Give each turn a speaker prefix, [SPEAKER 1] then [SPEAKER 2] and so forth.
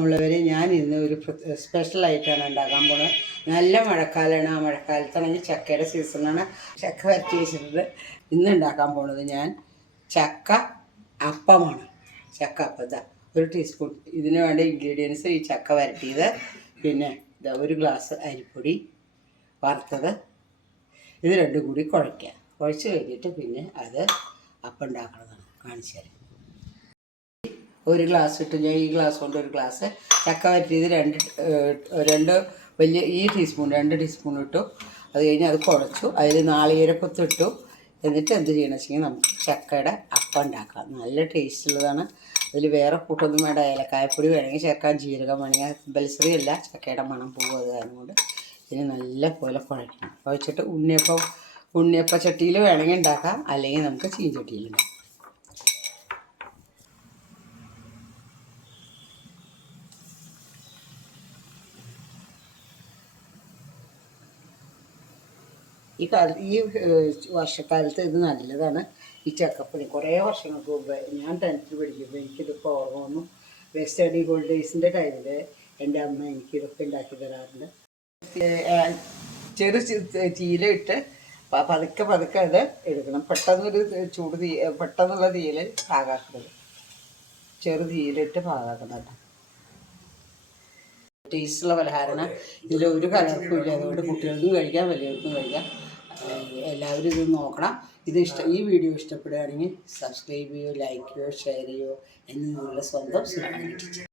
[SPEAKER 1] ഉള്ളവരെ ഞാൻ ഇന്ന് ഒരു സ്പെഷ്യൽ ആയിട്ടാണ് ഉണ്ടാക്കാൻ പോണത്. നല്ല മഴക്കാലമാണ് ആ മഴക്കാലത്താണെങ്കിൽ ചക്കയുടെ സീസണാണ് ചക്ക വരച്ചു വെച്ചിട്ടുണ്ട് ഇന്ന് ഉണ്ടാക്കാൻ പോണത് ഞാൻ ചക്ക അപ്പമാണ്. ചക്ക അപ്പം ഒരു ടീസ്പൂൺ ഇതിന് വേണ്ട ഇൻഗ്രീഡിയൻസ് ഈ ചക്ക വരട്ടിയത്. പിന്നെ ഒരു ഗ്ലാസ് അരിപ്പൊടി വറുത്തത്. ഇത് രണ്ടും കൂടി കുഴയ്ക്കുക കുഴച്ച് കഴിഞ്ഞിട്ട് പിന്നെ അത് അപ്പം ഉണ്ടാക്കുന്നതാണ് കാണിച്ചു തരാം. ഒരു ഗ്ലാസ് ഇട്ട് ഞാൻ ഈ ഗ്ലാസ് കൊണ്ട് ഒരു ഗ്ലാസ് ചക്ക വരട്ടിയത് രണ്ട് രണ്ട് വലിയ ഈ ടീസ്പൂൺ രണ്ട് ടീസ്പൂൺ ഇട്ടു. അത് കഴിഞ്ഞ് അത് കുഴച്ചു. അതിൽ നാളികേരക്കൊത്ത് ഇട്ടു. എന്നിട്ട് എന്ത് ചെയ്യണം വെച്ചെങ്കിൽ നമുക്ക് ചക്കയുടെ അപ്പം ഉണ്ടാക്കാം. നല്ല ടേസ്റ്റ് ഉള്ളതാണ്. അതിൽ വേറെ കൂട്ടൊന്നും വേണ്ട. ഏലക്കായപ്പൊടി വേണമെങ്കിൽ ചേർക്കാൻ ജീരകം വേണമെങ്കിൽ ബൽസറി അല്ല. ചക്കയുടെ മണം പോകും അത് അതുകൊണ്ട് കൊണ്ട്. ഇതിന് നല്ല പോലെ കുഴയ്ക്കണം കുഴച്ചിട്ട് ഉണ്ണിയപ്പം ഉണ്ണിയപ്പ ചട്ടിയിൽ വേണമെങ്കിൽ ഉണ്ടാക്കാം. അല്ലെങ്കിൽ നമുക്ക് ചീഞ്ചട്ടിയിൽ ഉണ്ടാക്കാം. ഈ കാല ഈ വർഷക്കാലത്ത് ഇത് നല്ലതാണ്. ഈ ചക്കപ്പണി കുറേ വർഷങ്ങൾക്ക് മുമ്പ് ഞാൻ ടെൻത്തിൽ പഠിക്കുമ്പോൾ എനിക്കിതിപ്പോൾ ഓർമ്മ വന്നു. വെസ്റ്റ് അഡി ഗോൾഡ് ഡേയ്സിന്റെ ടൈമിൽ എന്റെ അമ്മ എനിക്കിതൊക്കെ ഉണ്ടാക്കി തരാറുണ്ട്. ചെറു ചി- തീയില ഇട്ട് പ- പതുക്കെ പതുക്കെ അത് എടുക്കണം. പെട്ടെന്നൊരു ചൂട് തീ പെട്ടെന്നുള്ള തീയിൽ പാകാക്കുന്നത് ചെറു തീയിലിട്ട് പാകാക്കണം കേട്ടോ. ടേസ്റ്റുള്ള പലഹാരമാണ്. ഇതിൽ ഒരു കലർപ്പും അതുകൊണ്ട് കുട്ടികൾക്കും കഴിക്കാം വലിയവർക്കും കഴിക്കാം. എല്ലാവരും ഇത് നോക്കണം. ഇത് ഇഷ്ടം ഈ വീഡിയോ ഇഷ്ടപ്പെടുകയാണെങ്കിൽ സബ്സ്ക്രൈബ് ചെയ്യുകയോ ലൈക്ക് ചെയ്യുകയോ ഷെയർ ചെയ്യുകയോ എന്നുള്ള സ്വന്തം സുഖം